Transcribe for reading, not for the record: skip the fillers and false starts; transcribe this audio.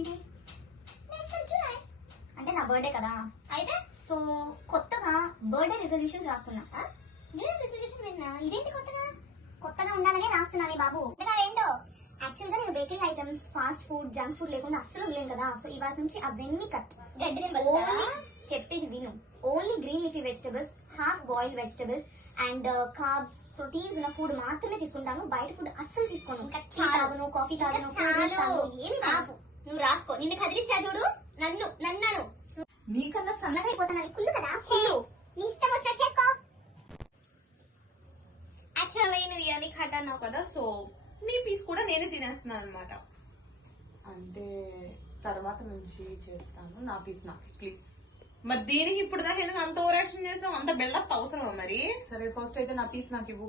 ఏంటి? అంటే నా బర్త్డే కదా, అయితే సో కొత్తగా బర్త్డే రెజల్యూషన్స్ రాస్తున్నా. రెజల్యూషన్ విన్నా, ఇదేంటి కొత్తగా ఉండాలనే రాస్తున్నాను బాబు. ఏంటో యాక్చువల్ గా నేను bakery items, fast food, junk food లేకుండా అస్సలు ఉండలేను కదా. సో ఇవాళ నుంచి అవన్నీ కట్. చెప్పేది విను. Only green leafy vegetables, half boiled vegetables and carbs, proteins ఉన్న ఫుడ్ మాత్రమే తీసుకుంటాను. బయట ఫుడ్ అస్సలు తీసుకోను. టీ తాగను, కాఫీ తాగను. ఏమి నువ్వు రాసుకో. నిన్ను కదిలించా చూడు, నన్ను నీకన్నా సన్నగా అయిపోతాను. కుళ్ళు కదా, కుళ్ళు. నీ ఇష్టం వచ్చినట్టు చేసుకో. యాక్చువల్లీ నువ్వు ఇవన్నీ కట్ అన్నావు కదా, సో నీ పీస్ కూడా నేనే తినేస్తున్నాను అనమాట. అంటే తర్వాత నుంచి చేస్తాను, నా పీస్ నాకు ప్లీజ్. మరి దీనికి ఇప్పుడు దాకా ఎందుకు అంత ఓవర్ యాక్షన్ చేసావు? అంత బిల్డప్ అవసరమా మరి? సరే ఫస్ట్ అయితే నా పీస్ నాకు ఇవ్వు.